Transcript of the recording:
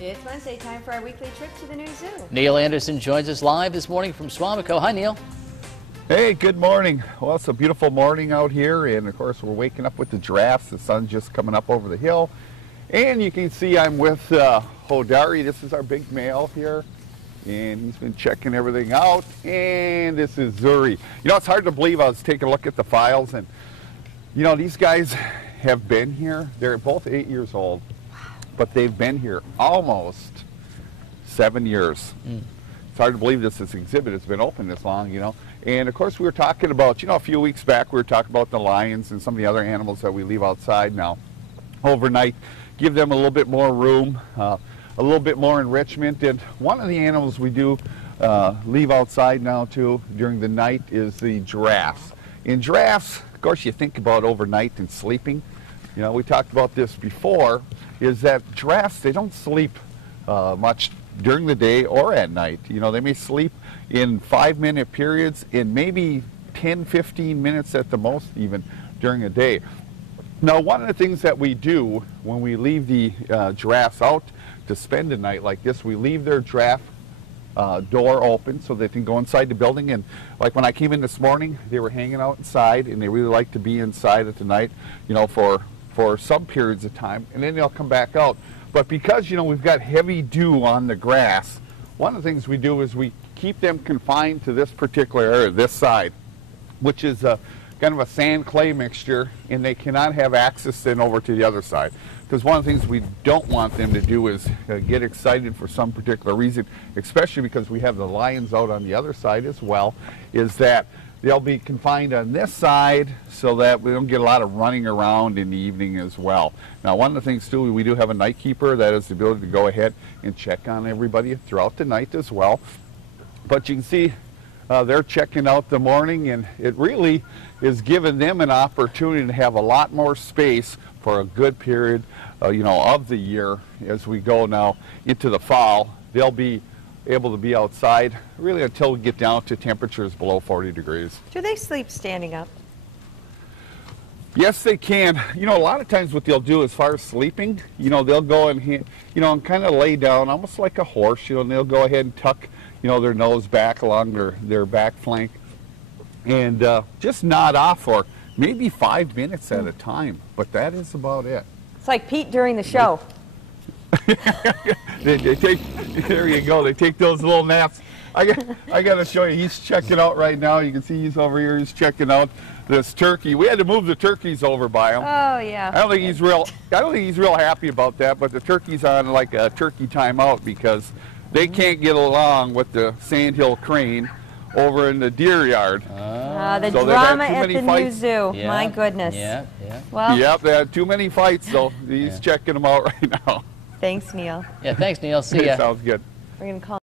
It's Wednesday, time for our weekly trip to the new zoo. Neil Anderson joins us live this morning from Swamico. Hi, Neil. Hey, good morning. Well, it's a beautiful morning out here, and of course we're waking up with the giraffes. The sun's just coming up over the hill, and you can see I'm with Hodari. This is our big male here, and he's been checking everything out. And this is Zuri. You know, it's hard to believe. I was taking a look at the files, and you know, these guys have been here. They're both 8 years old, but they've been here almost 7 years. It's hard to believe this exhibit has been open this long, you know. And of course we were talking about, you know, a few weeks back we were talking about the lions and some of the other animals that we leave outside now overnight. Give them a little bit more room, a little bit more enrichment. And one of the animals we do leave outside now too during the night is the giraffes. In giraffes, of course, you think about overnight and sleeping. You know, we talked about this before, is that giraffes, they don't sleep much during the day or at night. You know, they may sleep in 5-minute periods and maybe 10-15 minutes at the most even during a day. Now, one of the things that we do when we leave the giraffes out to spend a night like this, we leave their giraffe door open so they can go inside the building. And like when I came in this morning, they were hanging out inside, and they really like to be inside at the night, you know, for some periods of time, and then they'll come back out. But because, you know, we've got heavy dew on the grass, one of the things we do is we keep them confined to this particular area, this side, which is kind of a sand clay mixture, and they cannot have access then over to the other side. Because one of the things we don't want them to do is get excited for some particular reason, especially because we have the lions out on the other side as well, is that they'll be confined on this side so that we don't get a lot of running around in the evening as well. Now, one of the things too, we do have a night keeper that has the ability to go ahead and check on everybody throughout the night as well. But you can see they're checking out the morning, and it really is giving them an opportunity to have a lot more space for a good period, you know, of the year. As we go now into the fall, they'll be able to be outside really until we get down to temperatures below 40 degrees. Do they sleep standing up? Yes, they can. You know, a lot of times what they'll do as far as sleeping, you know, they'll go and, you know, and kind of lay down almost like a horse, you know, and they'll go ahead and tuck, you know, their nose back along their back flank and just nod off for maybe 5 minutes at a time. But that is about it. It's like Pete during the show. they take, there you go, they take those little naps. I got to show you, he's checking out right now. You can see he's over here, he's checking out this turkey. We had to move the turkeys over by him. Oh yeah. I don't think he's real happy about that, but the turkey's on like a turkey timeout because they can't get along with the sandhill crane over in the deer yard. The so drama at the fights. new zoo. Yeah. My goodness. Yeah. Well, yep, they had too many fights, so he's checking them out right now. thanks, Neil. Yeah, thanks, Neil. See ya. Sounds good. We're going to call